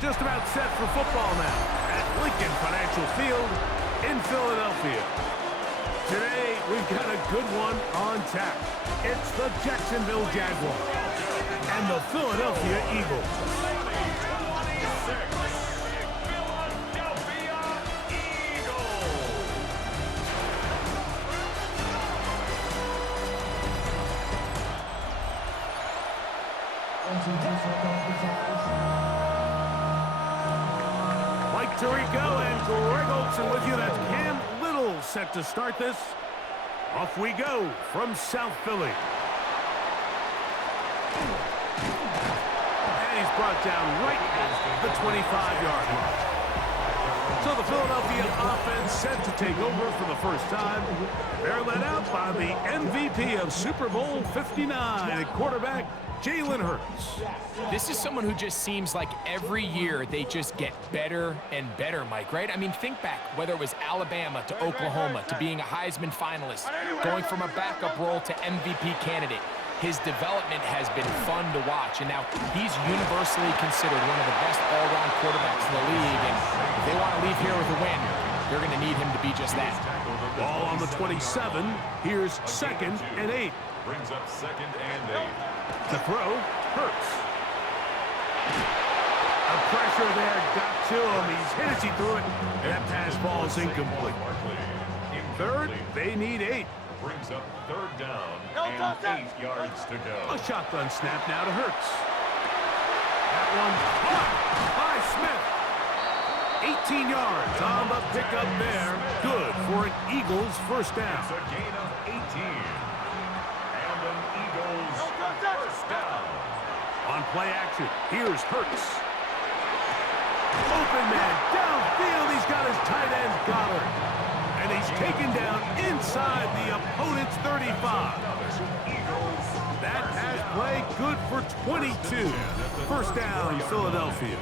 just about set for football now at Lincoln Financial Field in Philadelphia. Today, we've got a good one on tap. It's the Jacksonville Jaguars and the Philadelphia Eagles. Mike Tirico and Greg Olsen with you. That's Cam Little set to start this. Off we go from South Philly. And he's brought down right at the 25-yard line. So the Philadelphia offense set to take over for the first time. They're led out by the MVP of Super Bowl 59 at quarterback, Jalen Hurts. This is someone who just seems like every year they just get better and better, Mike, right? I mean, think back, whether it was Alabama to Oklahoma to being a Heisman finalist, going from a backup role to MVP candidate. His development has been fun to watch, and now he's universally considered one of the best all-around quarterbacks in the league, and if they want to leave here with a win, they're going to need him to be just that. Ball on the 27. Here's 2nd and 8. Brings up 2nd and 8. To throw, Hurts. A pressure there got to him. He's hit as he threw it, and that pass ball is incomplete. Third, they need 8. Brings up 3rd down and 8 yards to go. A shotgun snap now to Hurts. That one blocked by Smith. 18 yards on the pickup there. Good for an Eagles first down. It's a gain of 18. And an Eagles first down. On play action, here's Hurts. Open man downfield. He's got his tight end Goddard. And he's taken down inside the opponent's 35. That pass play good for 22. First down, Philadelphia.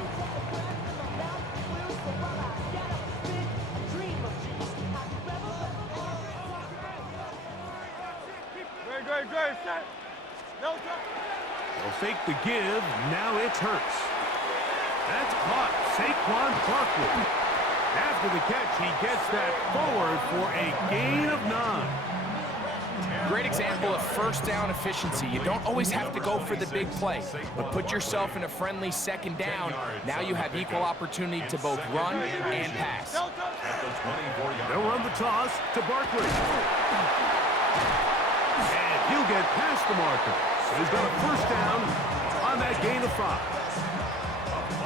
They'll fake the give. Now it's Hurts. That's caught. Saquon Barkley. After the catch, he gets that forward for a gain of 9. Great example of first down efficiency. You don't always have to go for the big play, but put yourself in a friendly 2nd down. Now you have equal opportunity to both run and pass. They'll run the toss to Barkley. And he'll get past the marker. So he's got a first down on that gain of 5.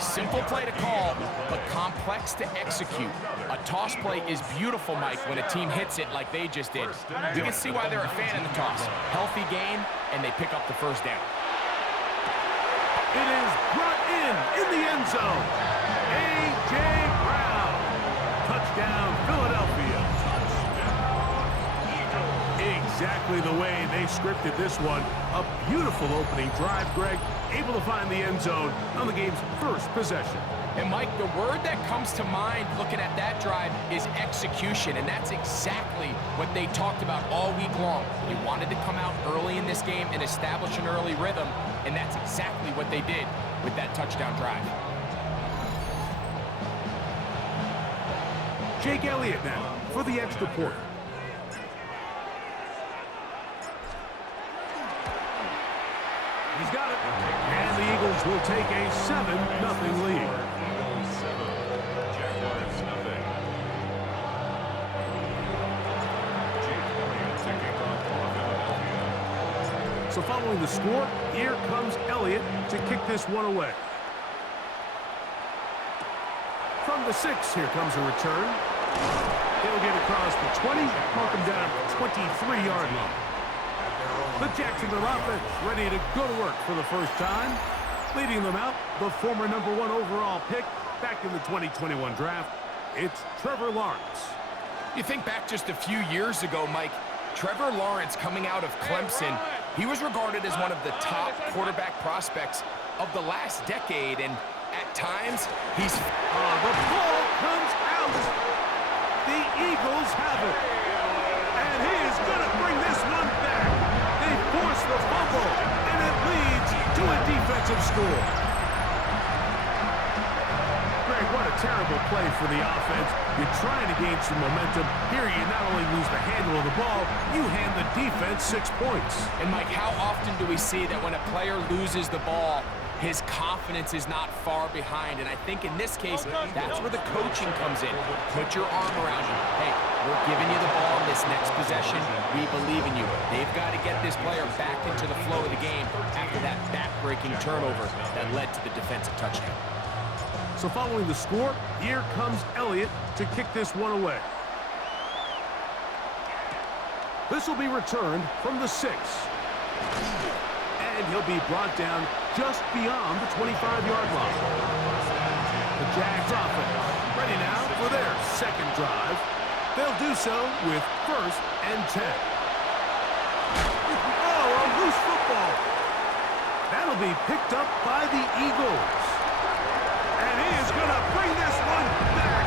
Simple play to call, but complex to execute. A toss play is beautiful, Mike, when a team hits it like they just did. You can see why they're a fan of the toss. Healthy gain, and they pick up the first down. It is brought in the end zone. A.J. Brown. Touchdown, Philadelphia. Exactly the way they scripted this one. A beautiful opening drive, Greg. Able to find the end zone on the game's first possession. And, Mike, the word that comes to mind looking at that drive is execution, and that's exactly what they talked about all week long. They wanted to come out early in this game and establish an early rhythm, and that's exactly what they did with that touchdown drive. Jake Elliott now for the extra point. He's got it. And the Eagles will take a 7-0 lead. Eagles 7, Jaguars nothing. Jake Elliott taking off for Philadelphia. So following the score, here comes Elliott to kick this one away. From the 6, here comes a return. He'll get across the 20, mark him down at the 23-yard line. The Jacksonville offense ready to go to work for the first time. Leading them out, the former #1 overall pick back in the 2021 draft. It's Trevor Lawrence. You think back just a few years ago, Mike, Trevor Lawrence coming out of Clemson, he was regarded as one of the top quarterback prospects of the last decade, and at times, he's... The ball comes out. The Eagles have it. And he is going to bring this one back. They force the fumble, and it leads to a defensive score. terrible play for the offense. You're trying to gain some momentum. Here, you not only lose the handle of the ball, you hand the defense 6 points. And, Mike, how often do we see that when a player loses the ball, his confidence is not far behind? And I think in this case, that's where the coaching comes in. Put your arm around him. Hey, we're giving you the ball in this next possession. We believe in you. They've got to get this player back into the flow of the game after that back-breaking turnover that led to the defensive touchdown. So following the score, here comes Elliott to kick this one away. This will be returned from the 6. And he'll be brought down just beyond the 25-yard line. The Jags offense ready now for their second drive. They'll do so with 1st and 10. Oh, a loose football. That'll be picked up by the Eagles. And he is going to bring this one back.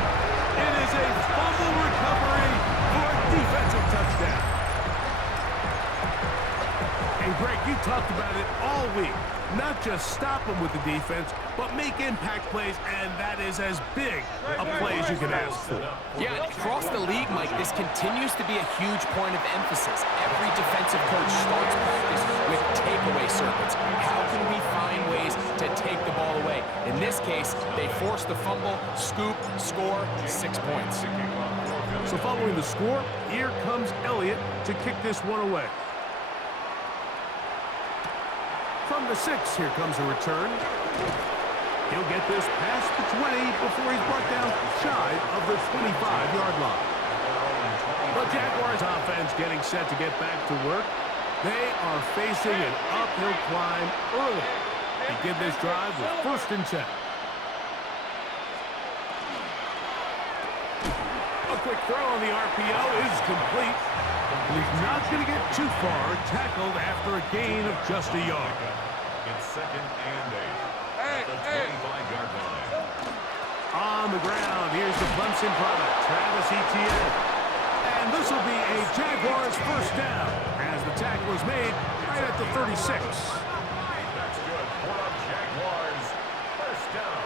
It is a fumble recovery for a defensive touchdown. And Greg, you talked about it all week. Not just stop them with the defense, but make impact plays, and that is as big a play as you can ask for. Yeah, and across the league, Mike, this continues to be a huge point of emphasis. Every defensive coach starts practice with takeaway circuits. How can we find ways to take the ball away? In this case, they force the fumble, scoop, score, 6 points. So following the score, here comes Elliott to kick this one away. From the 6, here comes a return. He'll get this past the 20 before he's brought down shy of the 25-yard line. The Jaguars offense getting set to get back to work. They are facing an uphill climb early. Begin this drive with 1st and 10. A quick throw on the RPO is complete. He's not going to get too far, tackled after a gain of just a yard. It's 2nd and 8 at the 25-yard line. On the ground, here's the Clemson product, Travis Etienne. And this will be a Jaguars 1st down as the tackle is made right at the 36. That's good for the Jaguars. 1st down.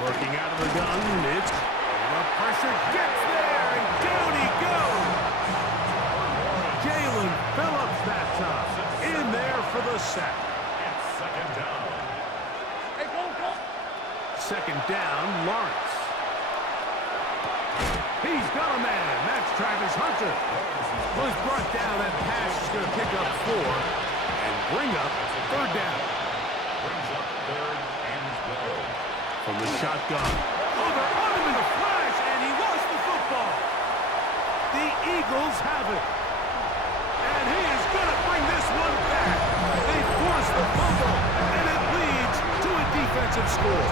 Working out of the gun, it's the pressure gets there, and down he goes. Jalen Phillips that time, in there for the sack. It's 2nd down. 2nd down, Lawrence. He's got a man. That's Travis Hunter. Was brought down. That pass is going to pick up 4 and bring up 3rd down. Brings up 3rd and goal. From the shotgun. Oh, they're on him in a flash, and he lost the football. The Eagles have it. And he is going to bring this one back. They force the fumble, and it leads to a defensive score.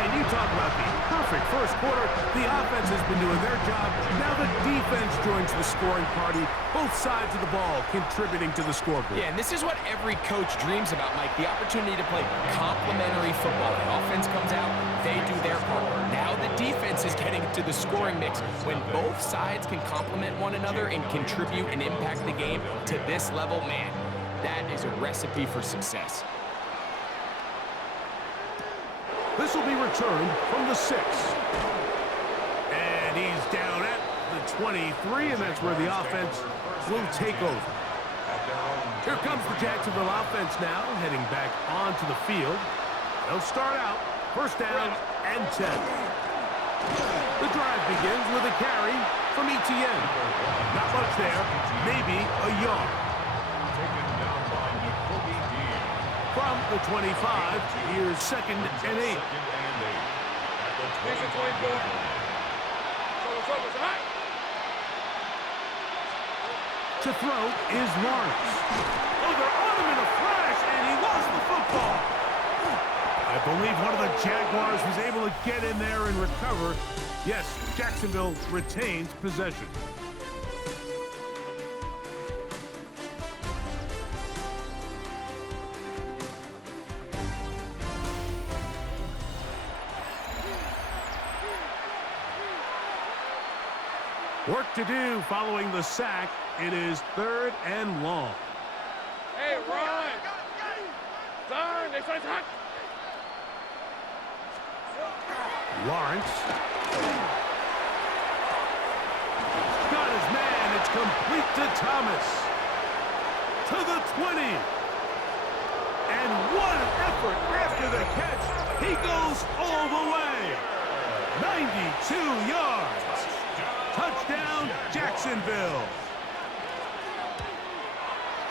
And you talk about the perfect 1st quarter. The offense has been doing their job. Now the defense joins the scoring party. Both sides of the ball contributing to the scoreboard. Yeah, and this is what every coach dreams about, Mike, the opportunity to play complementary football. The offense comes out, they do their part. Now the defense is getting to the scoring mix. When both sides can complement one another and contribute and impact the game to this level, man, that is a recipe for success. This will be returned from the 6. And he's down at the 23, and that's where the offense will take over. Here comes the Jacksonville offense now, heading back onto the field. They'll start out 1st down and 10. The drive begins with a carry from Etienne. Not much there, maybe a yard. Taken down by Nakobe Dean. From the 25, here's 2nd and 8. 2nd and 8 at the 25-yard line. To throw is Lawrence. Oh, they're on him in a flash, and he lost the football. I believe one of the Jaguars was able to get in there and recover. Yes, Jacksonville retains possession. Work to do following the sack. It is 3rd and long. Hey, Ron! Darn, Lawrence. Got his man. It's complete to Thomas. To the 20. And what an effort after the catch. He goes all the way. 92 yards. Touchdown, Jacksonville.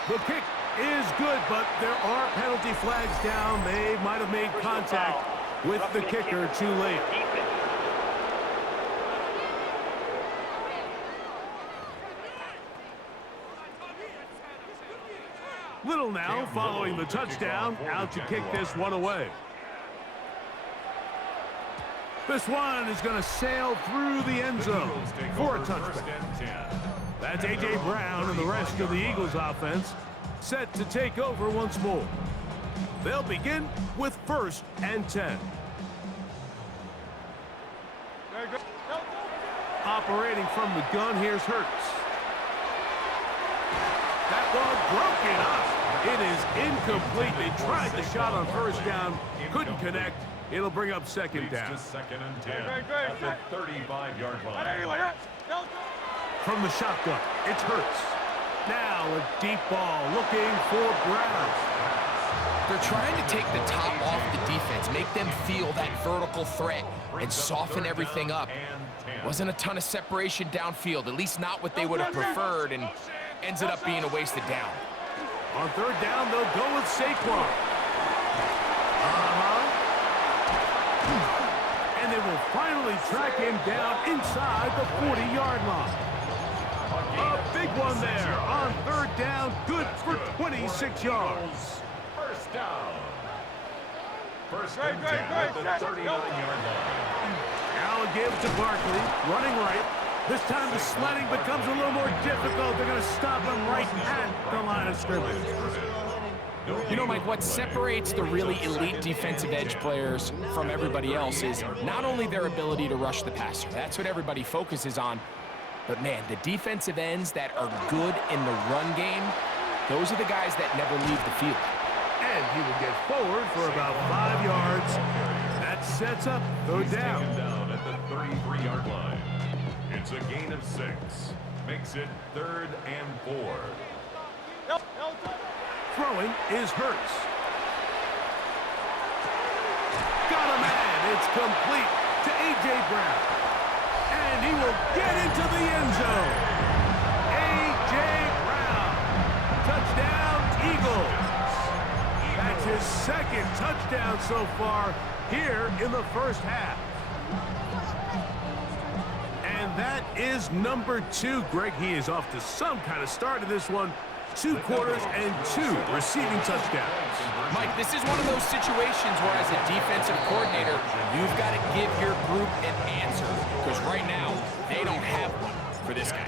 The kick is good, but there are penalty flags down. They might have made contact with the kicker too late. Little now following the touchdown, out to kick this one away. This one is going to sail through the end zone for a touchback. That's A.J. Brown and the rest of the Eagles offense set to take over once more. They'll begin with 1st and 10. Operating from the gun, here's Hurts. That ball broken up. It is incomplete. They tried the shot on 1st down, couldn't connect. It'll bring up 2nd down. 2nd and 10 at the 35-yard line. From the shotgun, it's Hurts. Now a deep ball looking for Brown. They're trying to take the top off the defense, make them feel that vertical threat, and soften everything up. Wasn't a ton of separation downfield, at least not what they would have preferred, and ends up being a wasted down. On 3rd down, they'll go with Saquon. And they will finally track him down inside the 40-yard line. A big one there on 3rd down, good for 26 yards. 1st down. 1st and 10 at the 39-yard line. Now a give to Barkley, running right. This time the sledding becomes a little more difficult. They're going to stop him right at the line of scrimmage. You know, Mike, what separates the really elite defensive edge players from everybody else is not only their ability to rush the passer. That's what everybody focuses on. But, man, the defensive ends that are good in the run game, those are the guys that never leave the field. And he will get forward for about 5 yards. That sets up 3rd down. Down at the 33-yard line. It's a gain of 6. Makes it 3rd and 4. Throwing is Hurts. Got a man. It's complete to A.J. Brown. And he will get into the end zone. A.J. Brown. Touchdown, Eagles. That's his 2nd touchdown so far here in the 1st half. And that is number 2. Greg, he is off to some kind of start in this one. 2 quarters and 2 receiving touchdowns. Mike, this is one of those situations where as a defensive coordinator, you've got to give your group an answer. Because right now, they don't have one for this guy.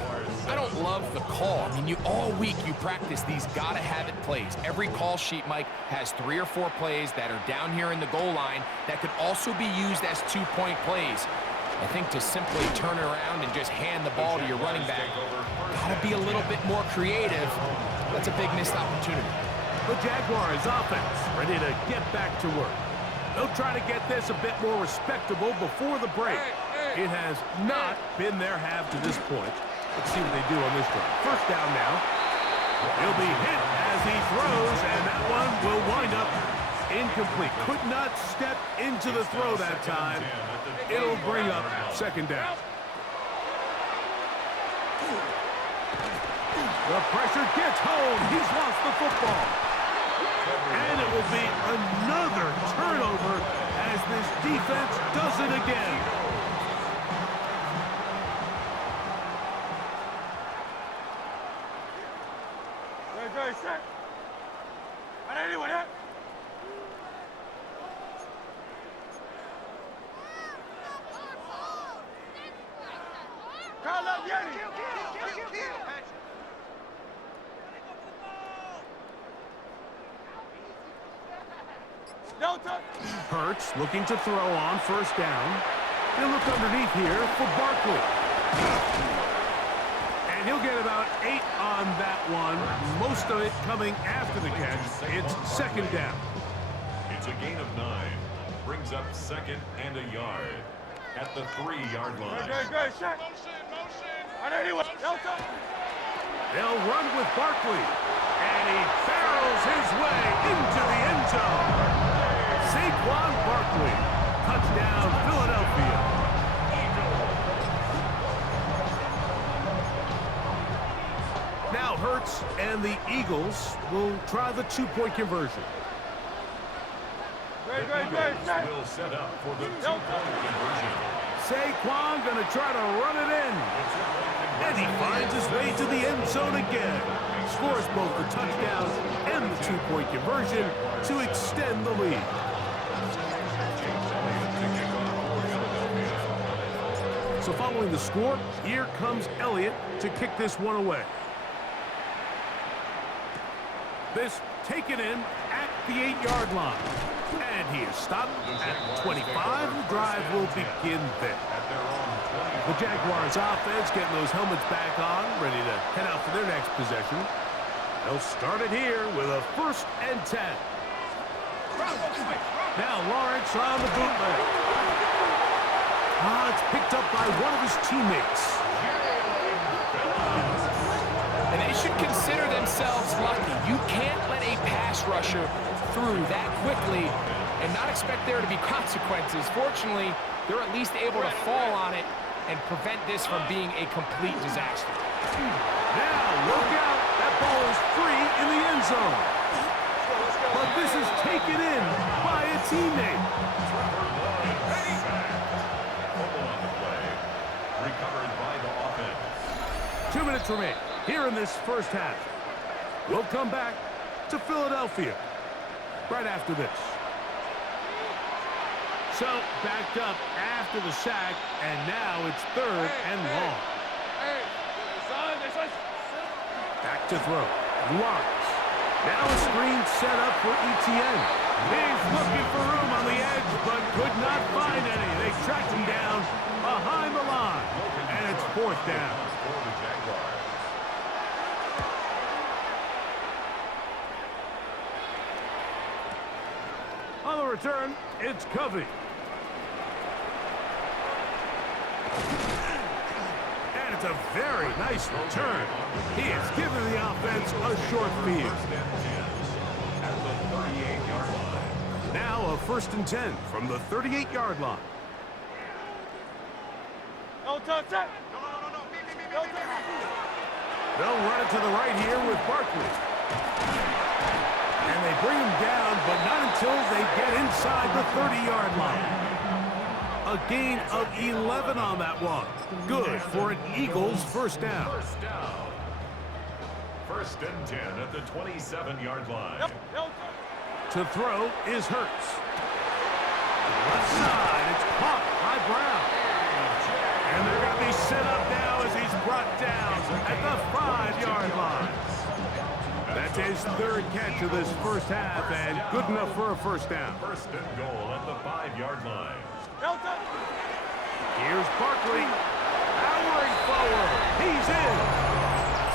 I don't love the call. I mean, all week you practice these gotta-have-it plays. Every call sheet, Mike, has 3 or 4 plays that are down here in the goal line that could also be used as 2-point plays. I think to simply turn it around and just hand the ball to your running back, gotta be a little bit more creative. That's a big missed opportunity. The Jaguars offense ready to get back to work. They'll try to get this a bit more respectable before the break. It has not been their half to this point. Let's see what they do on this drive. 1st down now. He'll be hit as he throws, and that one will wind up incomplete. Could not step into the throw that time. It'll bring up 2nd down. The pressure gets home. He's lost the football. And it will be another turnover as this defense does it again. Hurts looking to throw on 1st down. He'll look underneath here for Barkley. And he'll get about 8 on that one. Most of it coming after the catch. It's 2nd down. It's a gain of 9. Brings up 2nd and a yard at the 3-yard line. Good. They'll run with Barkley, and he barrels his way into the end zone. Saquon Barkley, touchdown Philadelphia. Now Hurts and the Eagles will try the 2-point conversion. The Eagles will set up for the 2-point conversion. Saquon gonna try to run it in. And he finds his way to the end zone again. Scores both the touchdown and the 2-point conversion to extend the lead. So following the score, here comes Elliott to kick this one away. This taken in at the 8-yard line. And he is stopped at 25. The drive will begin there. The Jaguars offense getting those helmets back on, ready to head out for their next possession. They'll start it here with a 1st and 10. Now Lawrence on the bootleg. It's picked up by one of his teammates. And they should consider themselves lucky. You can't let a pass rusher through that quickly and not expect there to be consequences. Fortunately, they're at least able to fall on it and prevent this from being a complete disaster. Now, look out. That ball is free in the end zone. But this is taken in by a teammate. Recovered by the offense. 2 minutes remain here in this first half. We'll come back to Philadelphia right after this. So, backed up after the sack, and now it's 3rd and long. Back to throw. Lawrence. Now a screen set up for Etienne. He's looking for room on the edge, but could not find any. They tracked him down behind the line, and it's 4th down. For the Jaguars. On the return, it's Covey. And it's a very nice return. He has given the offense a short field. 1st and 10 at the 38-yard line. Now a 1st and 10 from the 38-yard line. They'll run it to the right here with Barkley. And they bring him down, but not until they get inside the 30-yard line. A gain of 11 on that one. Good for an Eagles 1st down. 1st and 10 at the 27-yard line. To throw is Hurts. Left side, it's caught by Brown. And they're going to be set up now as he's brought down at the 5-yard line. That's his 3rd catch of this first half, and good enough for a 1st down. 1st and goal at the 5-yard line. Here's Barkley. Powering forward. He's in.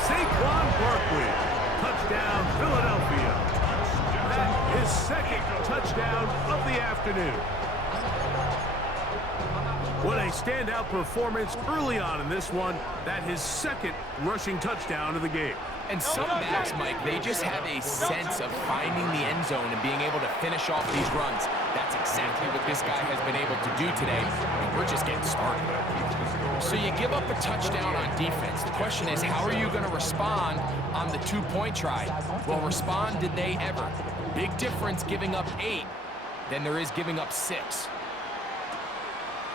Saquon Barkley. Touchdown, Philadelphia. That is 2nd touchdown of the afternoon. What a standout performance early on in this one. That his 2nd rushing touchdown of the game. And some backs, Mike, they just have a sense of finding the end zone and being able to finish off these runs. That's exactly what this guy has been able to do today, and we're just getting started. So you give up a touchdown on defense. The question is, how are you going to respond on the 2-point try? Well, respond did they ever? Big difference giving up 8 than there is giving up 6.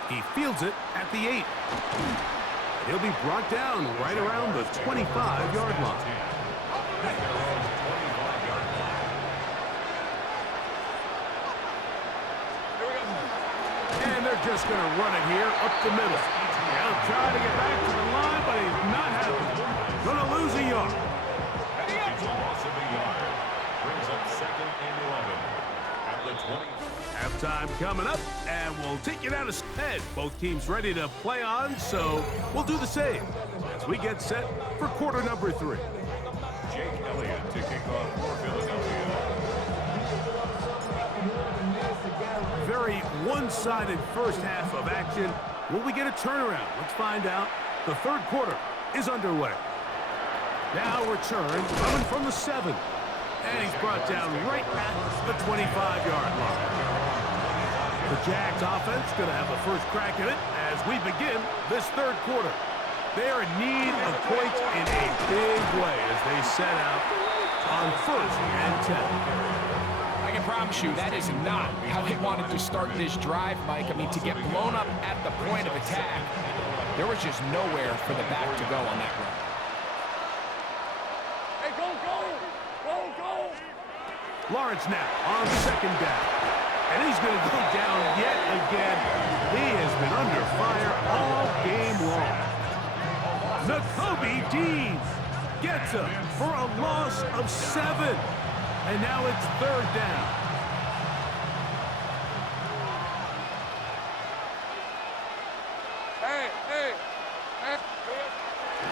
He fields it at the 8. He'll be brought down right around the 25-yard line. And they're just going to run it here up the middle. They'll try to get back to the line, but he's not happy. Going to lose a yard. It's a loss of a yard. Brings up 2nd and 11 at the 20. Halftime coming up, and we'll take you down to head. Both teams ready to play on, so we'll do the same as we get set for quarter number 3. Jake Elliott to kick off for Philadelphia. one-sided first half of action. Will we get a turnaround? Let's find out. The third quarter is underway. Now return coming from the 7. And he's brought down right at the 25-yard line. The Jags offense going to have the first crack at it as we begin this third quarter. They are in need of points in a big way as they set out on 1st and 10. I can promise you that is not how they wanted to start this drive, Mike. I mean, to get blown up at the point of attack, there was just nowhere for the back to go on that run. Hey, go! Lawrence now on 2nd down. And he's going to go down yet again. He has been under fire all game long. Nakobe Dean gets him for a loss of 7. And now it's 3rd down. Hey.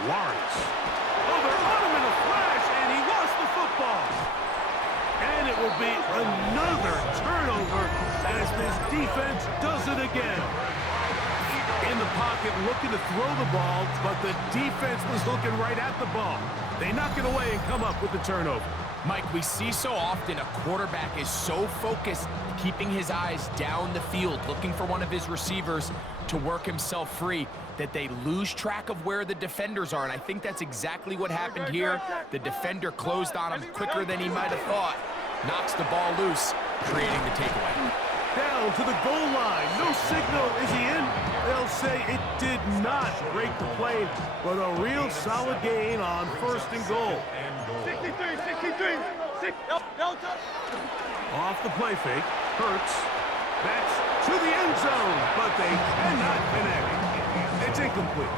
Lawrence. Oh, they're on him in a flash, and he lost the football. And it will be another turnover as this defense does it again. In the pocket, looking to throw the ball, but the defense was looking right at the ball. They knock it away and come up with the turnover. Mike, we see so often a quarterback is so focused, keeping his eyes down the field, looking for one of his receivers to work himself free, that they lose track of where the defenders are. And I think that's exactly what happened here. The defender closed on him quicker than he might have thought. Knocks the ball loose, creating the takeaway. Down to the goal line. No signal. Is he in? They'll say it did not break the play, but a real solid gain on 1st and goal. 63. Delta. Off the play fake. Hurts. That's to the end zone, but they cannot connect. It's incomplete.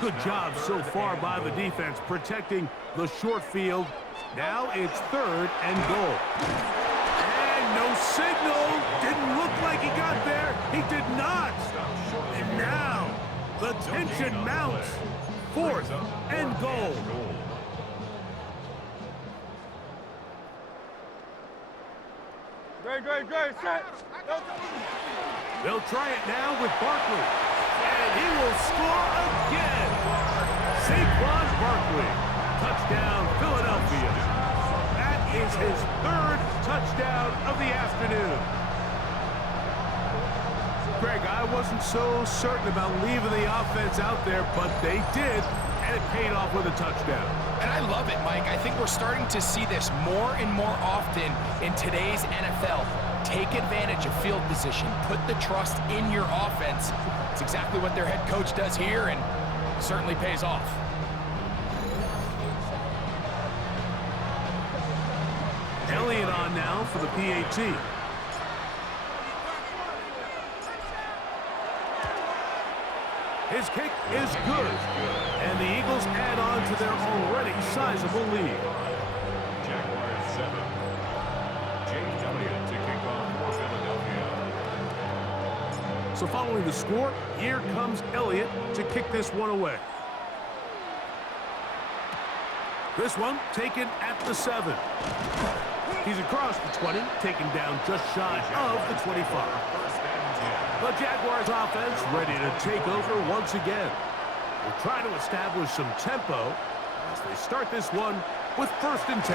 Good job so far by the defense protecting the short field. Now it's 3rd and goal. And no signal. Didn't look like he got there. He did not. And now the tension mounts. 4th and goal. Great. Set. They'll try it now with Barkley. And he will score again. Saquon Barkley. Touchdown, Philadelphia. That is his 3rd touchdown of the afternoon. Greg, I wasn't so certain about leaving the offense out there, but they did, and it paid off with a touchdown. And I love it, Mike. I think we're starting to see this more and more often in today's NFL. Take advantage of field position. Put the trust in your offense. It's exactly what their head coach does here, and certainly pays off. Elliott on now for the PAT. His kick is good, and the Eagles add on to their already sizable lead. Jaguars 7. James Elliott to kick off for Philadelphia. So following the score, here comes Elliott to kick this one away. This one taken at the 7. He's across the 20, taken down just shy of the 25. The Jaguars offense ready to take over once again. We'll try to establish some tempo as they start this one with 1st and 10.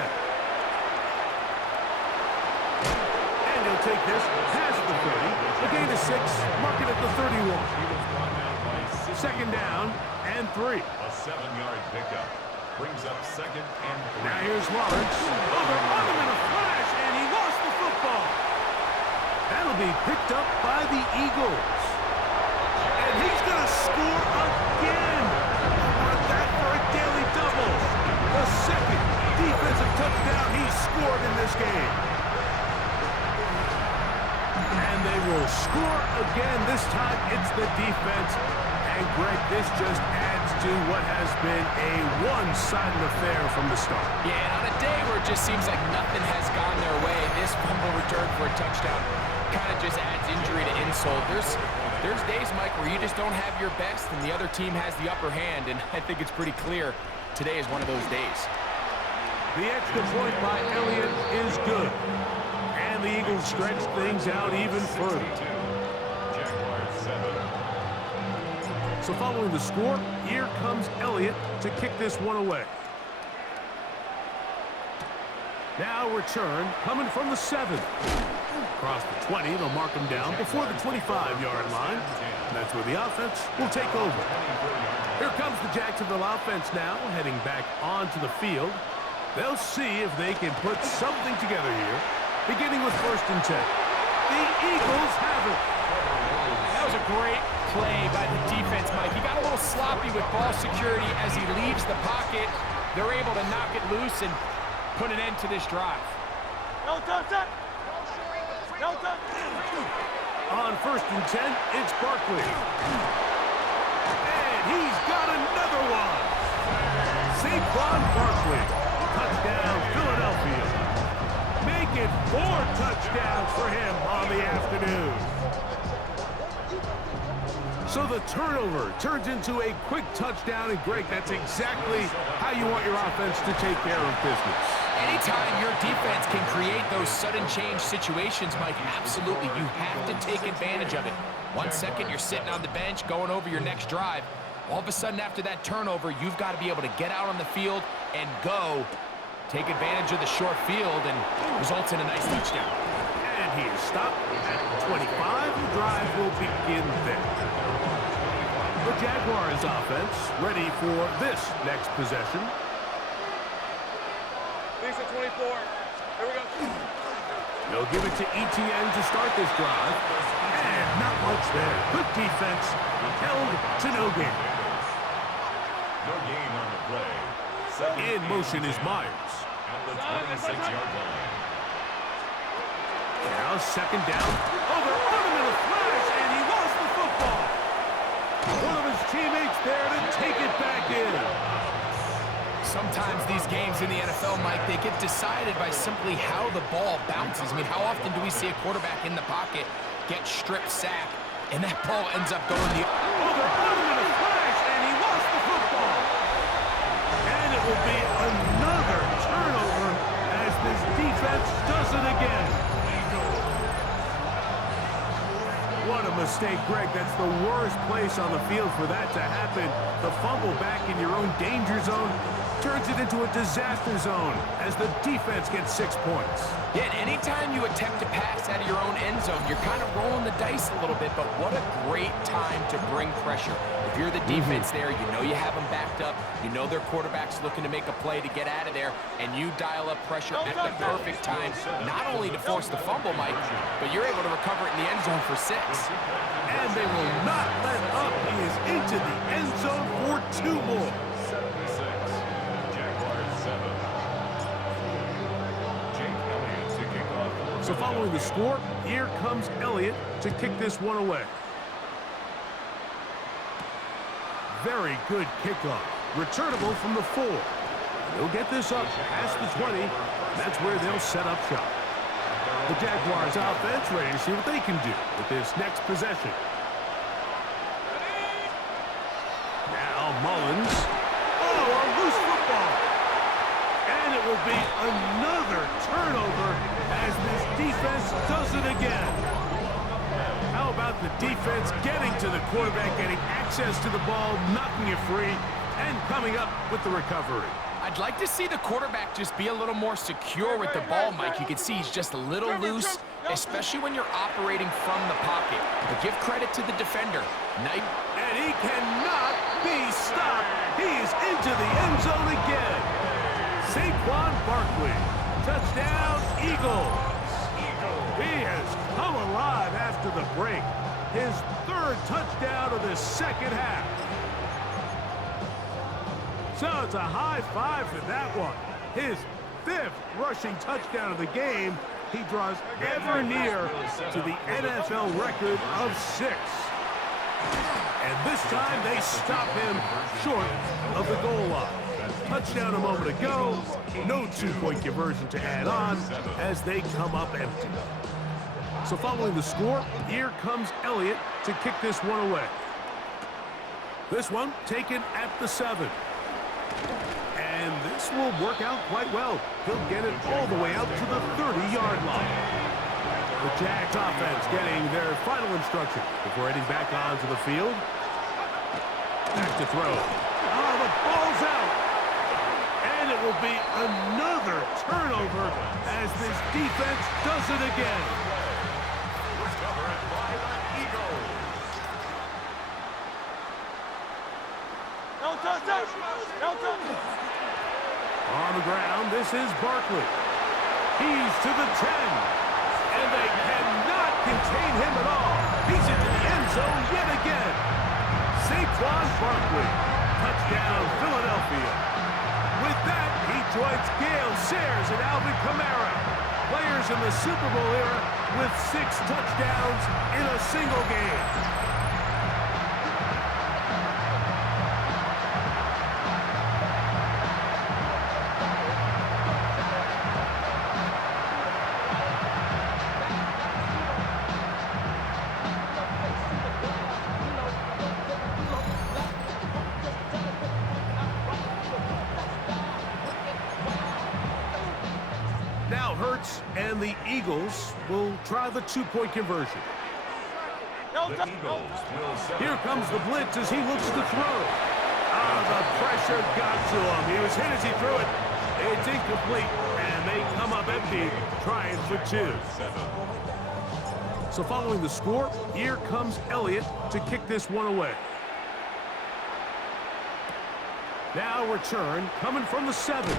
And he'll take this past the 30, a gain of 6, mark it at the 31. 2nd down and 3. A 7-yard pickup brings up 2nd and 3. Now here's Lawrence. Oh, they're on him in a flash, and he lost the football. That'll be picked up by the Eagles. And he's going to score again. Want that for a daily double. The 2nd defensive touchdown he's scored in this game. And they will score again. This time it's the defense. And Greg, this just adds to what has been a one-sided affair from the start. Yeah, and on a day where it just seems like nothing has gone their way, this fumble return for a touchdown kind of just adds injury to insult. There's days, Mike, where you just don't have your best and the other team has the upper hand, and I think it's pretty clear today is one of those days. The extra point by Elliott is good. And the Eagles stretch things out even further. So following the score, here comes Elliott to kick this one away. Now return coming from the 7. Across the 20, they'll mark him down before the 25-yard line. And that's where the offense will take over. Here comes the Jacksonville offense now, heading back onto the field. They'll see if they can put something together here, beginning with 1st and 10. The Eagles have it. That was a great play by the defense, Mike. He got a little sloppy with ball security as he leaves the pocket. They're able to knock it loose and put an end to this drive. No touch, set. No touch. On 1st and 10, it's Barkley. And he's got another one. Saquon Barkley. Touchdown, Philadelphia. Make it 4 touchdowns for him on the afternoon. So the turnover turns into a quick touchdown, and Greg, that's exactly how you want your offense to take care of business. Anytime your defense can create those sudden change situations, Mike, absolutely, you have to take advantage of it. 1 second, you're sitting on the bench, going over your next drive. All of a sudden, after that turnover, you've got to be able to get out on the field and go. Take advantage of the short field, and results in a nice touchdown. And he is stopped at 25. The drive will begin there. The Jaguars offense ready for this next possession. Lisa 24. Here we go. They'll give it to ETN to start this drive. And not much there. Good defense. Held to no gain. No gain on the play. In motion is Myers. At the 26-yard line. Now 2nd down. Oh, they're on him in a flash, and he lost the football. One of his teammates there to take it back in. Sometimes these games in the NFL, Mike, they get decided by simply how the ball bounces. I mean, how often do we see a quarterback in the pocket get strip sacked, and that ball ends up going the... Oh, they're on him in a flash, and he lost the football. And it will be another turnover as this defense does it again. What a mistake, Greg. That's the worst place on the field for that to happen. The fumble back in your own danger zone turns it into a disaster zone as the defense gets 6 points. Yeah, and anytime you attempt to pass out of your own end zone, you're kind of rolling the dice a little bit, but what a great time to bring pressure. If you're the defense there, you know you have them backed up, you know their quarterback's looking to make a play to get out of there, and you dial up pressure at the perfect time, not only to force the fumble, Mike, but you're able to recover it in the end zone for 6. And they will not let up. He is into the end zone for 2 more. So following the score, here comes Elliott to kick this one away. Very good kickoff. Returnable from the 4. They'll get this up past the 20. That's where they'll set up shop. The Jaguars offense ready to see what they can do with this next possession. Now Mullins. Oh, a loose football. And it will be another turnover as this defense does it again. How about the defense getting to the quarterback, getting access to the ball, knocking it free, and coming up with the recovery? I'd like to see the quarterback just be a little more secure with the ball, Mike. You can see he's just a little loose, especially when you're operating from the pocket. But give credit to the defender. And he cannot be stopped. He is into the end zone again. Saquon Barkley. Touchdown, Eagles. He has come alive after the break. His 3rd touchdown of the 2nd half. So it's a high 5 for that one. His 5th rushing touchdown of the game. He draws ever near to the NFL record of 6. And this time they stop him short of the goal line. Touchdown a moment ago. No 2-point conversion to add on as they come up empty. So following the score, here comes Elliott to kick this one away. This one taken at the 7. And this will work out quite well. He'll get it all the way out to the 30-yard line. The Jags offense getting their final instruction before heading back onto the field. Back to throw. Oh, the ball's out. And it will be another turnover as this defense does it again. Recovered by the Eagles. No touch. No touch. On the ground, this is Barkley. He's to the 10. And they cannot contain him at all. He's into the end zone yet again. Saquon Barkley. Touchdown, Philadelphia. With that, he joins Gale Sayers and Alvin Kamara. Players in the Super Bowl era with 6 touchdowns in a single game. Now Hurts and the Eagles will try the 2-point conversion. No The touch. Eagles will set Here up comes the blitz as he looks to throw. The pressure got to him. He was hit as he threw it. It's incomplete, and they come up empty, trying for 2. So following the score, here comes Elliott to kick this one away. Now return coming from the 7.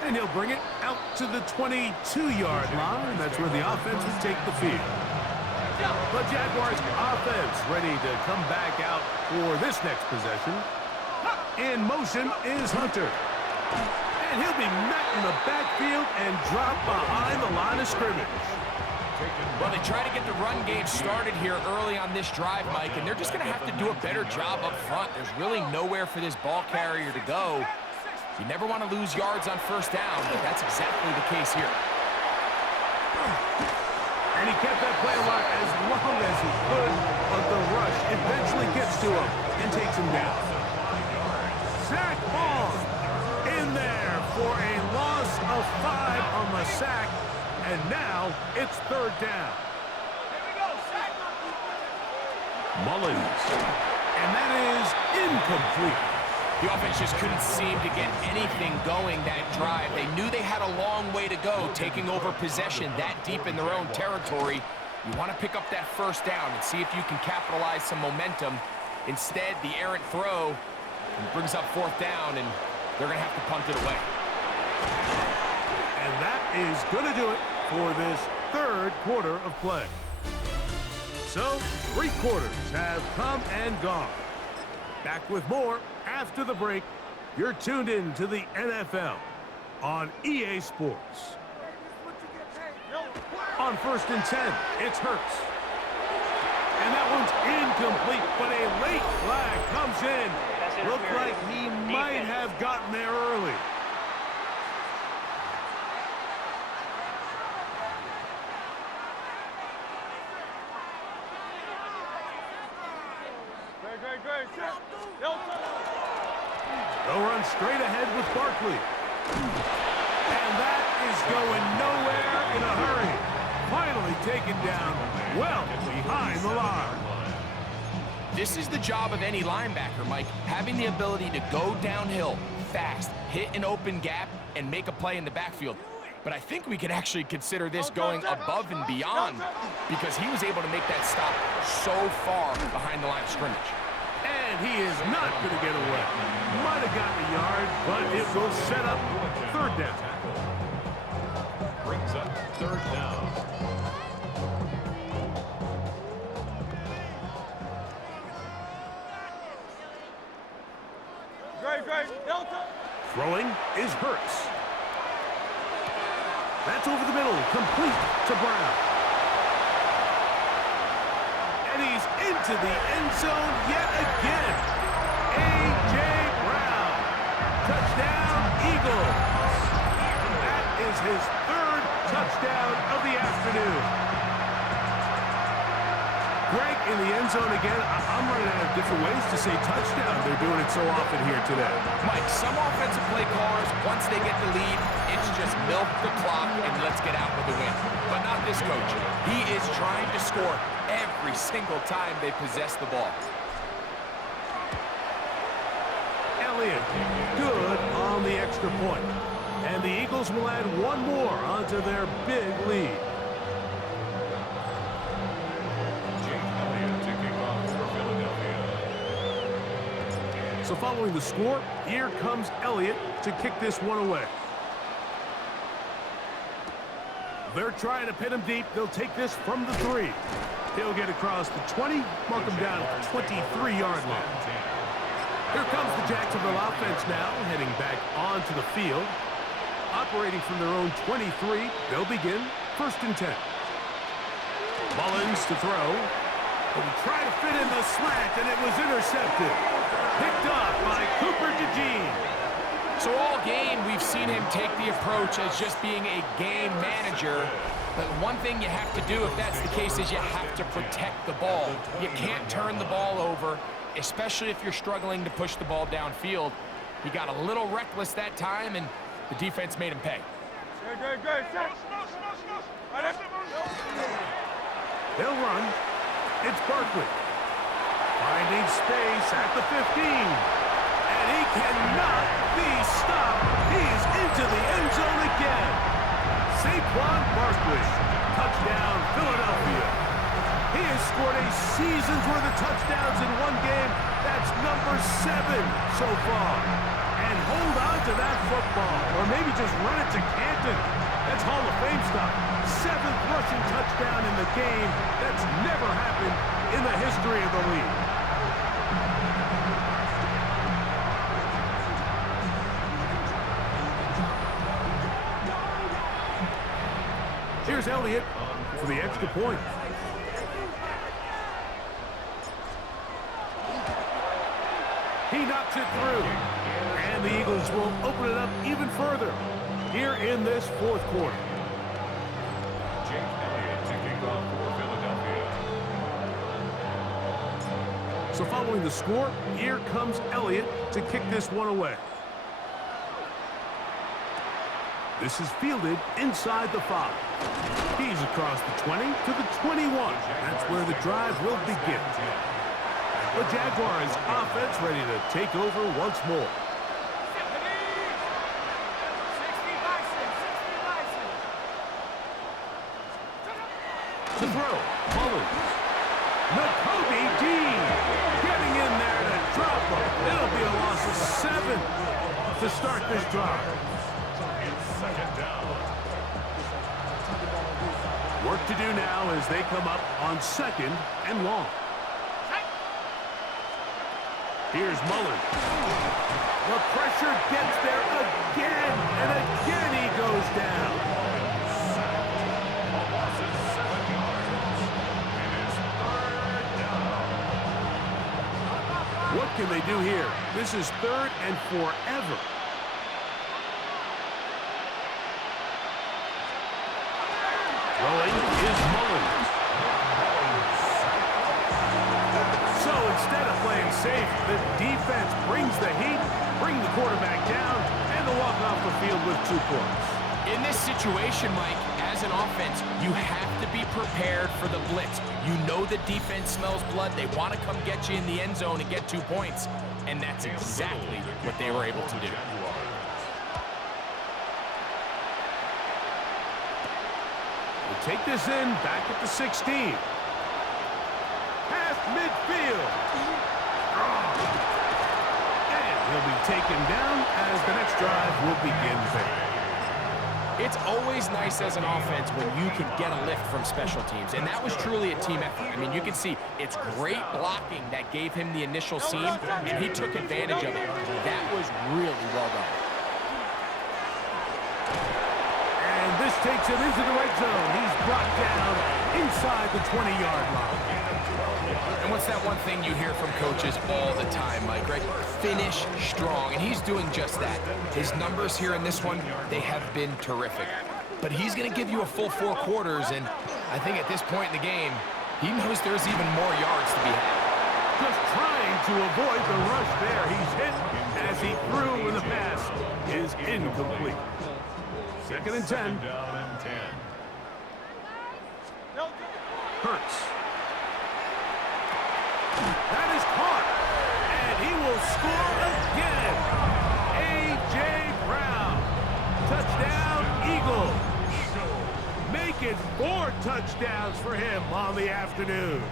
And he'll bring it out to the 22-yard line. That's where the offense will take the field. The Jaguars offense ready to come back out for this next possession. In motion is Hunter. And he'll be met in the backfield and dropped behind the line of scrimmage. Well, they try to get the run game started here early on this drive, Mike, and they're just going to have to do a better job up front. There's really nowhere for this ball carrier to go. You never want to lose yards on first down, but that's exactly the case here. And he kept that play alive as long as he could, but the rush eventually gets to him and takes him down. Sack ball in there for a loss of 5 on the sack, and now it's 3rd down. Mullins, and that is incomplete. The offense just couldn't seem to get anything going that drive. They knew they had a long way to go, taking over possession that deep in their own territory. You want to pick up that first down and see if you can capitalize some momentum. Instead, the errant throw brings up 4th down, and they're going to have to punt it away. And that is going to do it for this 3rd quarter of play. So, 3 quarters have come and gone. Back with more after the break. You're tuned in to the NFL on EA Sports. On 1st and 10, it's Hurts. And that one's incomplete, but a late flag comes in. Looked like he might have gotten there early. Great. No touch. They'll run straight ahead with Barkley. And that is going nowhere in a hurry. Finally taken down well behind the line. This is the job of any linebacker, Mike, having the ability to go downhill fast, hit an open gap, and make a play in the backfield. But I think we could actually consider this going above and beyond because he was able to make that stop so far behind the line of scrimmage. And he is not going to get away. Might have gotten a yard, but it will set up 3rd down. brings up 3rd down. Great. Delta. Throwing is Hurts. That's over the middle, complete to Brown. And he's into the end zone yet again. A.J. Brown. Touchdown, Eagles. That is his 3rd touchdown of the afternoon. Greg, in the end zone again, I'm running out of different ways to say touchdown. They're doing it so often here today. Mike, some offensive play callers, once they get the lead, it's just milk the clock and let's get out with the win. But not this coach. He is trying to score every single time they possess the ball. Elliott. Good on the extra point. And the Eagles will add one more onto their big lead. So following the score, here comes Elliott to kick this one away. They're trying to pin him deep. They'll take this from the 3. He'll get across the 20, mark him down at the 23-yard line. Here comes the Jacksonville offense now, heading back onto the field. Operating from their own 23, they'll begin 1st and 10. Mullins to throw. But he tried to fit in the slant, and it was intercepted. Picked off by Cooper DeJean. So all game, we've seen him take the approach as just being a game manager. But one thing you have to do, if that's the case, is you have to protect the ball. You can't turn the ball over, especially if you're struggling to push the ball downfield. He got a little reckless that time, and the defense made him pay. They'll run. It's Barkley. Finding space at the 15. And he cannot be stopped. He's into the end zone again. Saquon Barkley. Touchdown, Philadelphia. He has scored a season's worth of touchdowns in one game. That's number 7 so far. And hold on to that football. Or maybe just run it to Canton. That's Hall of Fame stuff. 7th rushing touchdown in the game. That's never happened in the history of the league. Here's Elliott for the extra point. He knocks it through. And the Eagles will open it up even further here in this 4th quarter. So following the score, here comes Elliott to kick this one away. This is fielded inside the 5. He's across the 20 to the 21. That's where the drive will begin. The Jaguars offense ready to take over once more. To throw, Mullins. Nakobe Dean getting in there to drop him. It'll be a loss of 7 to start this drive. Work to do now as they come up on 2nd and long. Here's Mullins. The pressure gets there again, and again he goes down. What can they do here? This is 3rd and forever. Throwing is Mullins. So instead of playing safe, the defense brings the heat, bring the quarterback down, and they'll walk off the field with 2 points. In this situation, Mike, as an offense, you have to be prepared for the blitz. You know the defense smells blood. They want to come get you in the end zone and get 2 points. And that's exactly what they were able to do. We'll take this in back at the 16. Past midfield. And he'll be taken down as the next drive will begin there. It's always nice as an offense when you can get a lift from special teams, and that was truly a team effort. I mean, you can see it's great blocking that gave him the initial seam, and he took advantage of it. That was really well done. And this takes him into the red zone. He's brought down inside the 20-yard line. And what's that one thing you hear from coaches all the time, Mike, right? Finish strong, and he's doing just that. His numbers here in this one, they have been terrific. But he's going to give you a full 4 quarters, and I think at this point in the game, he knows there's even more yards to be had. Just trying to avoid the rush there. He's hit as he threw, and the pass is incomplete. 2nd and 10. Hurts. That is caught. And he will score again. it 4 touchdowns for him on the afternoon.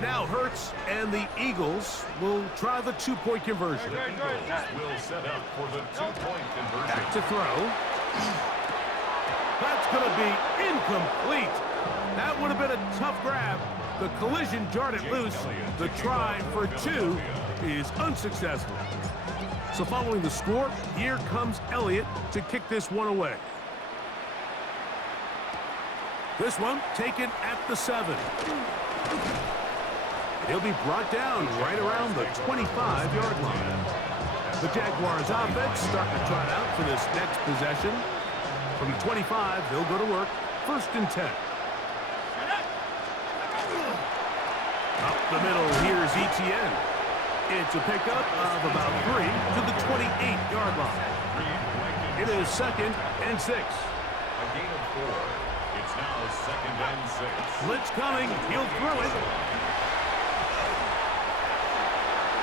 Now Hurts and the Eagles will try the 2-point conversion. The Eagles will set up for the 2-point conversion. Back to throw. That's going to be incomplete. That would have been a tough grab. The collision jarred it loose. The try for 2 is unsuccessful. So following the score, here comes Elliott to kick this one away. This one taken at the 7. He'll be brought down right around the 25-yard line. The Jaguars offense starting to trot out for this next possession. From the 25, they'll go to work. 1st and 10. Up the middle, here's Etienne. It's a pickup of about 3 to the 28-yard line. It is 2nd and 6. A gain of 4. It's now 2nd and 6. Blitz coming. He'll throw it.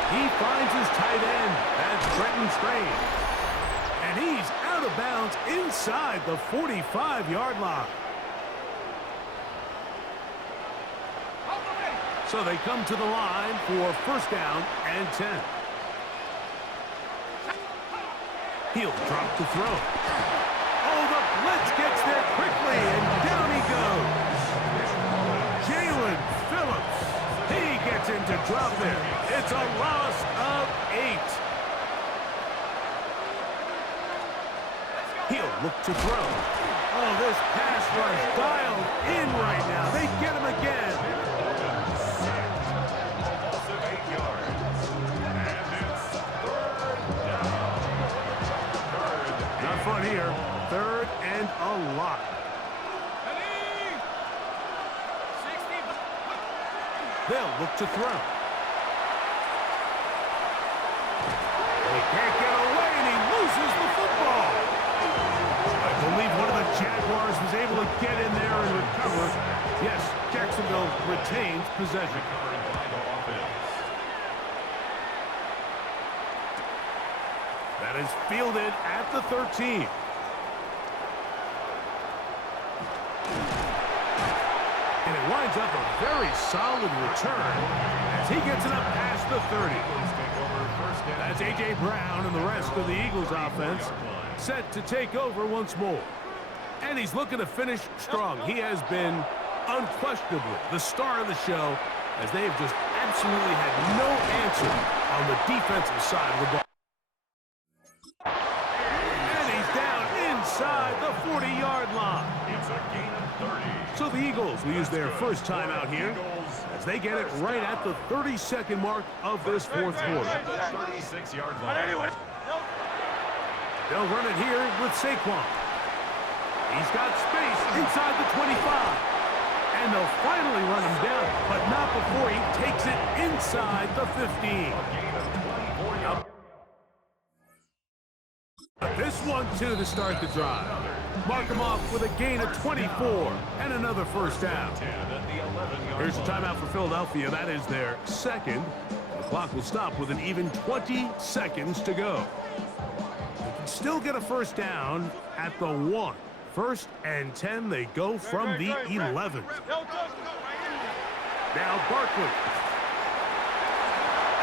He finds his tight end. That's Brenton Strange. And he's out of bounds inside the 45-yard line. So they come to the line for 1st down and 10. He'll drop to throw. Oh, the blitz gets there quickly, and down he goes. Jalen Phillips. He gets him to drop there. It's a loss of 8. He'll look to throw. Oh, this pass rush dialed in right now. They get him again. Here, 3rd and a lot. They'll look to throw. He can't get away, and he loses the football. I believe one of the Jaguars was able to get in there and recover. Yes, Jacksonville retains possession. That is fielded at the 13. And it winds up a very solid return as he gets it up past the 30. That's A.J. Brown and the rest of the Eagles offense set to take over once more. And he's looking to finish strong. He has been unquestionably the star of the show as they've just absolutely had no answer on the defensive side of the ball. Inside the 40-yard line. It's a gain of 30. So the Eagles will use their first time out here as they get it right at the 32nd mark of this 4th quarter. 36-yard line. They'll run it here with Saquon. He's got space inside the 25. And they'll finally run him down, but not before he takes it inside the 15. This one, too, to start the drive. Mark him off with a gain of 24 and another 1st down. Here's a timeout for Philadelphia. That is their 2nd. The clock will stop with an even 20 seconds to go. They can still get a 1st down at the 1. 1st and 10. They go from the 11. Now Barkley.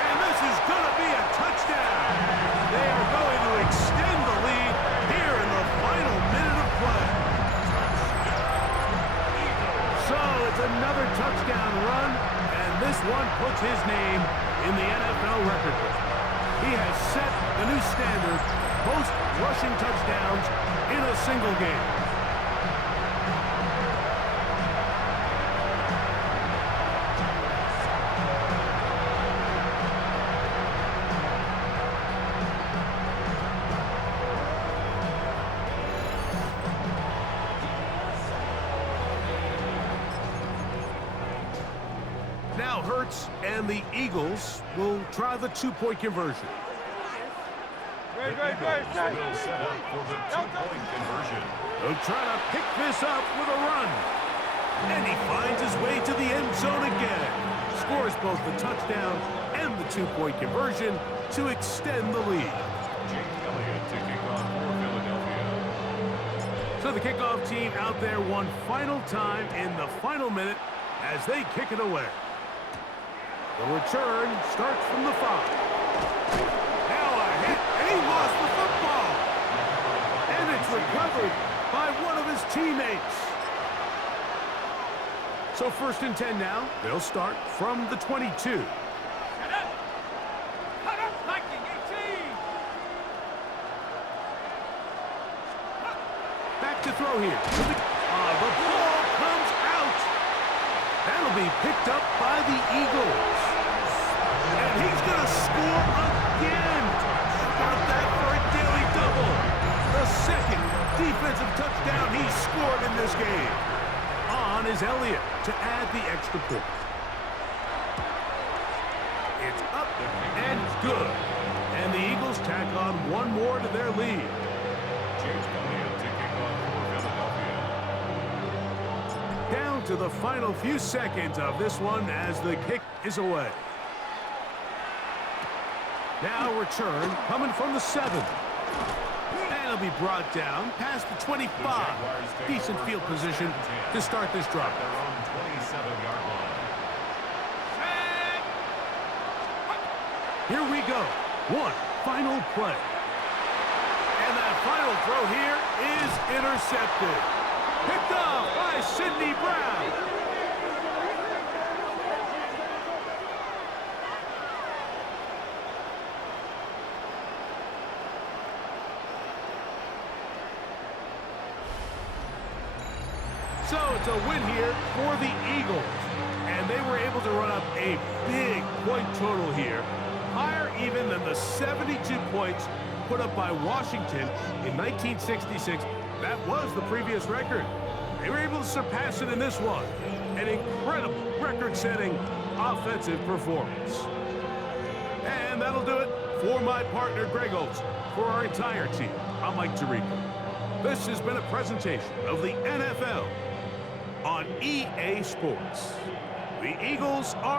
And this is going to be a touchdown. They are going to extend the lead here in the final minute of play. So it's another touchdown run, and this one puts his name in the NFL record book. He has set the new standard, most rushing touchdowns in a single game. Now Hurts and the Eagles will try the 2-point conversion. The Eagles will set up for the 2-point conversion. They'll try to pick this up with a run. And he finds his way to the end zone again. Scores both the touchdown and the 2-point conversion to extend the lead. Elliott to kick off for Philadelphia. So So the kickoff team out there one final time in the final minute as they kick it away. The return starts from the 5. Now a hit, and he lost the football. And it's recovered by one of his teammates. So 1st and 10 now. They'll start from the 22. Back to throw here. The ball comes out. That'll be picked up by the Eagles. And he's going to score again. Got that for a daily double. The second defensive touchdown he's scored in this game. On is Elliott to add the extra point. It's up and good. And the Eagles tack on one more to their lead. Down to the final few seconds of this one as the kick is away. Now return coming from the 7. And it'll be brought down past the 25. Decent field position to start this drive. Here we go. One final play. And that final throw here is intercepted. Picked off by Sidney Brown. So it's a win here for the Eagles. And they were able to run up a big point total here. Higher even than the 72 points put up by Washington in 1966. That was the previous record. They were able to surpass it in this one. An incredible record-setting offensive performance. And that'll do it for my partner, Greg Olson. For our entire team, I'm Mike Tirico. This has been a presentation of the NFL on EA Sports. The Eagles are